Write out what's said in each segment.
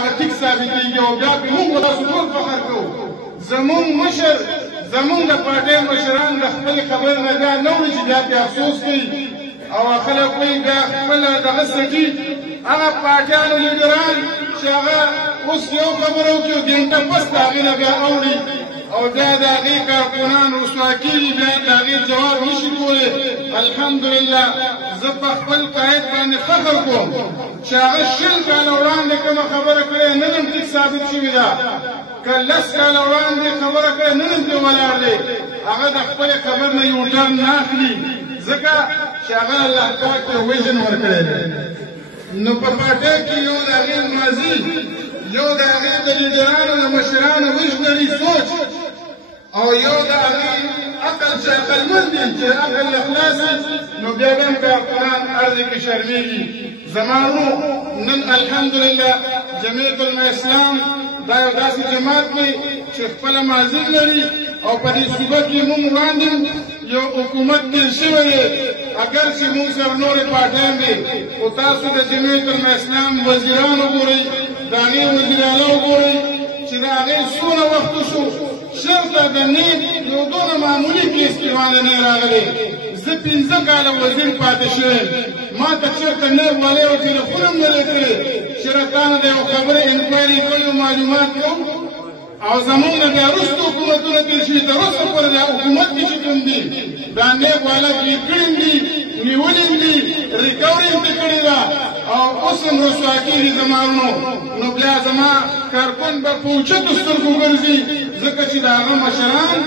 هغه ټیک ثابتېږي او بیا پرې موږ به تاسو ټول فخر کوو. زموږ مشر زموږ د پارټۍ مشران د خپلې خبرې نه بیا نه وړي چې بیا پرې افسوس کوي او خلک وایي بیا خپله دغه سټي هغه پارټیانو لیډران چې هغه اوس یو خبره وکړي او ګنټه پس د هغې نه بیا اوري او بیا د هغې کارکونان رسوا کېږي بیا د هغې جواب نشي کولی. الحمدلله زه په خپل قاید باندې فخر کوم چې هغه 20 کاله وړاندې کومه خبره کړې نن هم ټیک ثابت شوې ده. که 10 کاله وړاندې خبره کړې نن هم پرې ولاړ دی. هغه د خپلې خبر نه یو ټرن نه اخلي ځکه چې هغه الله پاک ته ویژن ورکړی دی. نو په پارټۍ کې یو د هغې ماضي یو د هغې د لیډرانو د مشرانو ویژنري سوچ او یو د هغې عقل چې عقلمند دي چې عقل یې خلاص وي نو بیا به هم کارکونان عرضې کې شرمېږي. زما ورو نن الحمدلله جمعیت الاسلام دا یو داسې جماعت دی چې خپله ماضي لري او په دې صوبه کې موږ وړاندې یو حکومت تېر شوی دی. اگر چې موږ سره نورې پارټیان دي خو تاسو د جمعیت الاسلام وزیران وګورئ د هغې وزیر اعلی وګورئ چې د هغې څومره وخت وشو چېرته د نیب یو دونه معمولي کیس کې باندې نه راغلی. زه 15 کاله وزیر پاتې شوی ما ته چېرته نیب والۍ او ټلیفون هم نه دی کړی چې را تانه د یو خبرې انکوایري کړي او معلومات کوم او زموږ نه بیا وروسته حکومتونه تېر شوي تر اوسه پورې دا حکومت کې چې کوم دي دا نیب والا ګیر کړي هم دي نیولي هم دي ریکوري هم ترې کړې ده او اوس هم رسوا کېږي زما ورونو. نو بیا زما کارکون به په اوچتو سترګو ګرځي ځکه چې د هغه مشران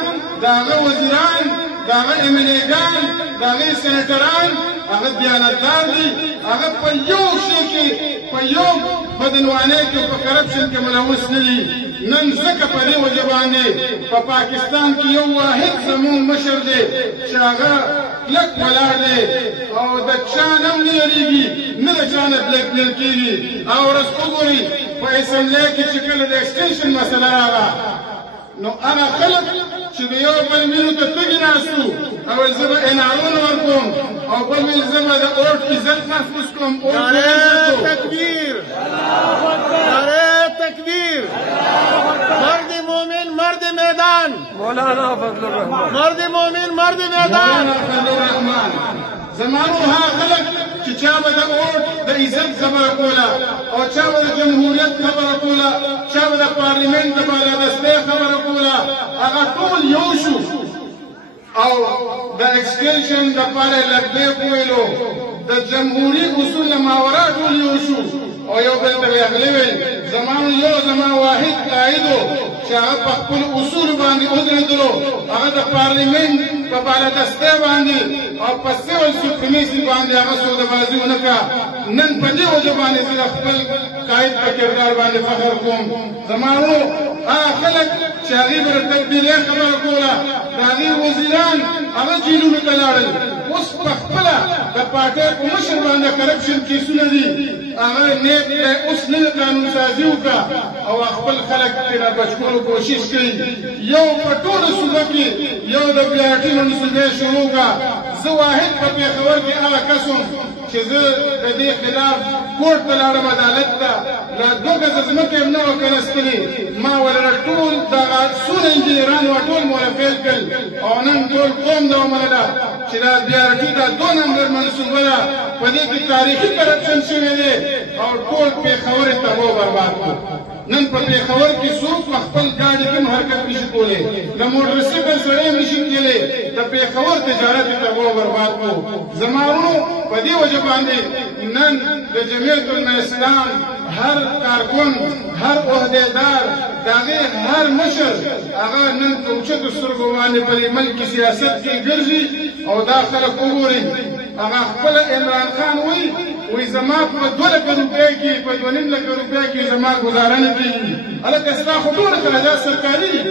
د هغه وزیران د هغه MLA-ګان د هغې سینیټران هغه دیانتدار دي. هغه په یو شي کې په یو بدنوانۍ کې په کرپشن کې ملوث نه دي. نن ځکه په دې وجه باندې په پاکستان کې یو واحد زموږ مشر دی چې هغه کلک ولاړ دی او د چا نه هم نه یېرېږي نه د چا نه بلیک میل کېږي. او ورځ وګورئ په اسمبلی کې چې کله د ایکسټینشن مسله راغله نو هغه خلک چې د یو بل مینو ته تږي ناست وو اول زه به انعامونه ورکوم او بل ویل زه به د اوټ عزت محفوظ کړم. نعرې تکبیر نعرې تکبیر. مرد مومن مرد میدان مولانا فضل الرحمان مرد مومن مرد میدان فضل الرحمان. زما ها خلک چې چا به د اوټ د عزت خبره کوله او چا به د جمهوریت خبره کوله چا به د پارلیمنت د بالادستۍ خبره کوله هغه ټول یو شو او د ایکسټینشن دپاره یې لبیک وویلو د جمهوري اصول نه ماورا ټول یو شو او یو بل ته یې غلې ویل. زما واحد قاعد و چې هغه په خپلو اصولو باندې ودرېدلو هغه د پارلیمنت په بالادستۍ باندې او په سیول سپریمیسي باندې هغه سودهبازي ونه کړه. نن په دې وجه باندې زه د خپل قاید په کردار باندې فخر کوم. زما ورو هغه خلک چې هغې به د تبدیلۍ خبره کوله د هغې وزیران هغه جیلونو ته لاړل. اوس په خپله د پارټۍ په مشر باندې کرپشن کیسونه دي هغه نیب اوس نوې قانونسازي وکړه او خپل خلک ترې بچ کولو کوشش کوي. یو په ټوله صوبه کې یو د PRT منصوبې شروع کړه. زه واحد په پېښور کې هغه کس وم چې زه د دې خلاف کورټ ته لاړم عدالت ته لا 2 ګزه ځمکه یې هم نه وه کنستلې ما ولره ټول دغه څونه انجینران وه ټول مو له فیل کړل او نن ټول قوم ده ومنله چې دا PRT دا 2 نمبر منصوبه ده په دې کې تاریخي کرپشن شوی دی او ټول پېښور یې تباه و برباد کړو. نن په پېښور کې څوک په خپل ګاډي کې هم حرکت نشي کولی د موټر سایکل سړی هم نشي کېدلی د پېښور تجارت یې تباه و برباد کړو. زما ورونو په دې وجه باندې نن د جمعیت الاسلام هر کارکن هر عهدیدار د هغې هر مشر هغه نن په اوچتو سترګو باندې په دې ملک سیاست کې ګرځي او دا خلک وګورئ هغه خپله عمران خان وایي زما په 2 لکه روپۍ کې په 2.5 لکه روپۍ کې زما ګزاره نه کېږي. هلکه ستا خو ټوله درجات سرکاري دي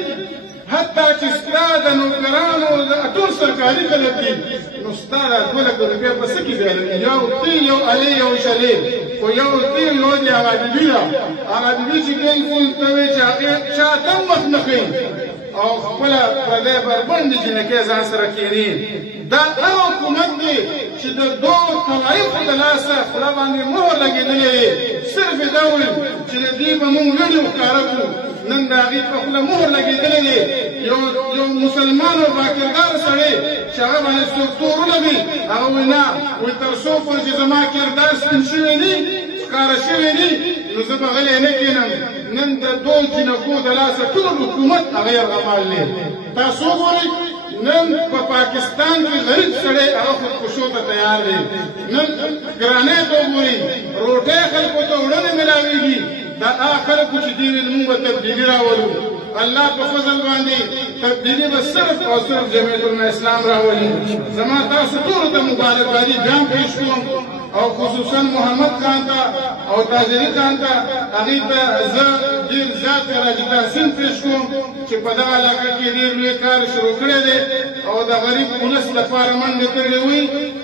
حتی چې ستا د نوکرانو ټول سرکاري خلک دي نو ستا دا 2 لکه روپۍ په څه کې دی؟ یو تیل یو الې یو شلې خو یو تیل یو د هغه بیبي ده هغه بیبي چې بلکل ته وایي چې هغې چا ته هم وخت نه کوي او خپله پردی بربنډې جنکۍ ځان سره کښېني. دا هغه حکومت دی چې د دوو طوایفو د لاسه خوله باندې مهر لګېدلی دی صرف یې دا ویل چې د دې به مونږ ویډیو ښکاره کړو نن د هغې په خوله مهر لګېدلی دی یو مسلمان او باکردار سړی چې هغه باندې څوک تور ولګوي هغه وایي نه وایي تر څو پورې چې زما کردار سپین شوی دي ښکاره شوی دي نو زه به غلی نه کښېنم نن د دوو جنکو د لاسه ټول حکومت هغه یرغمال دی تاسو وګورئ نن په پاکستان کې غریب سړی هغه خودکشو ته تیار دی نن ګرانۍ ته وګورئ روټۍ خلکو ته وړنې میلاویږي دا هغه خلکو چې دې ویل مونږ به تبدیلي راولو الله په فضل باندې تبدیلي به صرف او صرف جمعیت الاسلام راولي زما تاسو ټولو ته مبارکبادي بیا پیش کوم او خصوصا محمد خان ته او تاجري خان ته هغې ته زه ډېر زیات راجي تحسین پیش کوم چې په دغه علاقه کې ډېر لوی کار شروع کړی دی او د غریب ولس لپاره منډې کړې وي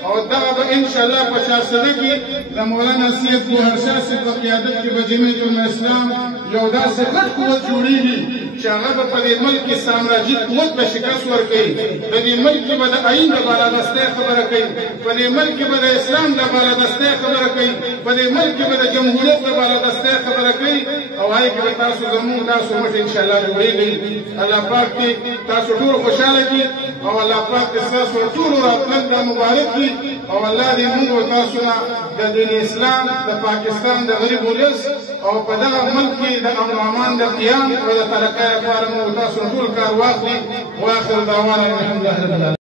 او دغه به انشاءالله په چارسده کې د مولانا سید ګوهرشاه صاحب په قیادت کې به جمعیت الاسلام یو داسې غټ قوت جوړېږي چې هغه به په دې ملک کې سامراجي قوت به شکست ورکوي په دې ملک کې به د آیین د بالادستۍ خبره کوي په دې ملک کې به د اسلام د بالادستۍ خبره کوي په دې ملک کې به د جمهوریت د بالادستۍ خبره کوي او هغې کې به تاسو زموږ تاسو مټ انشاءالله جوړېږئ الله پاک دې تاسو ټول خوشحاله کړي او الله پاک دې ستاسو ټولو راتلل دا مبارک وي او الله دې موږ او تاسو نه د دین اسلام د پاکستان د غریب ولس او په دغه ملک کې د امن و امان د قیام او د ترقۍ لپاره موږ تاسو ټول کار واخلي واخر دعوانا الحمد لله رب العالمین